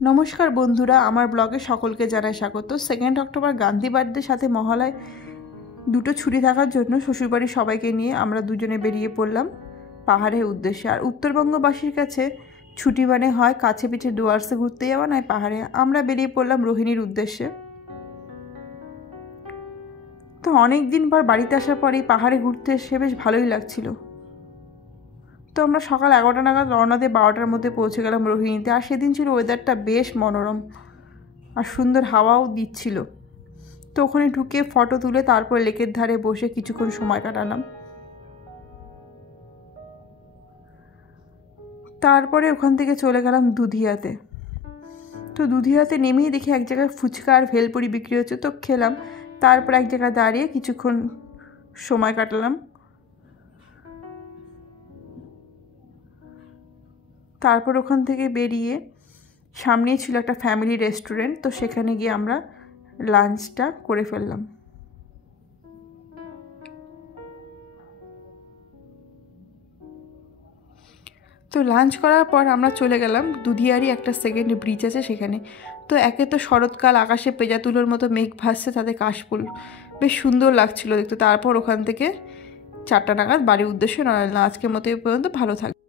নমস্কার বন্ধুরা, আমার ব্লগে সকলকে জানাই স্বাগত। 2 অক্টোবর গান্ধী বার্থডের সাথে মহালয় দুটো ছুটি থাকার জন্য শ্বশুরবাড়ির সবাইকে নিয়ে আমরা দুজনে বেরিয়ে পড়লাম পাহাড়ের উদ্দেশ্যে। আর উত্তরবঙ্গবাসীর কাছে ছুটি মানে হয় কাছে পিঠে ডুয়ার্সে ঘুরতে যাওয়া, নয় পাহাড়ে। আমরা বেরিয়ে পড়লাম রোহিণীর উদ্দেশ্যে। তো অনেক দিন পর বাড়িতে আসার পরেই পাহাড়ে ঘুরতে এসে বেশ ভালোই লাগছিল। তো আমরা সকাল 11টা নাগাদ রওনা দিয়ে 12টার মধ্যে পৌঁছে গেলাম রোহিণীতে। আর সেদিন ছিল ওয়েদারটা বেশ মনোরম আর সুন্দর হাওয়াও দিচ্ছিল। তো ওখানে ঢুকে ফটো তুলে তারপর লেকের ধারে বসে কিছুক্ষণ সময় কাটালাম। তারপরে ওখান থেকে চলে গেলাম দুধিয়াতে। তো দুধিয়াতে নেমেই দেখি এক জায়গায় ফুচকা আর ভেলপুরি বিক্রি হচ্ছে, তো খেলাম। তারপর এক জায়গায় দাঁড়িয়ে কিছুক্ষণ সময় কাটালাম। তারপর ওখান থেকে বেরিয়ে সামনেই ছিল একটা ফ্যামিলি রেস্টুরেন্ট, তো সেখানে গিয়ে আমরা লাঞ্চটা করে ফেললাম। তো লাঞ্চ করার পর আমরা চলে গেলাম দুধিয়ারই একটা সেকেন্ড ব্রিজ আছে সেখানে। তো একে তো শরৎকাল, আকাশে পেঁজা তুলোর মতো মেঘ ভাসছে, তাতে কাশফুল, বেশ সুন্দর লাগছিল দেখতে। তারপর ওখান থেকে 4টা নাগাদ বাড়ির উদ্দেশ্যে রওনা দিলাম। আজকের মতো এই পর্যন্ত, ভালো থাকবে।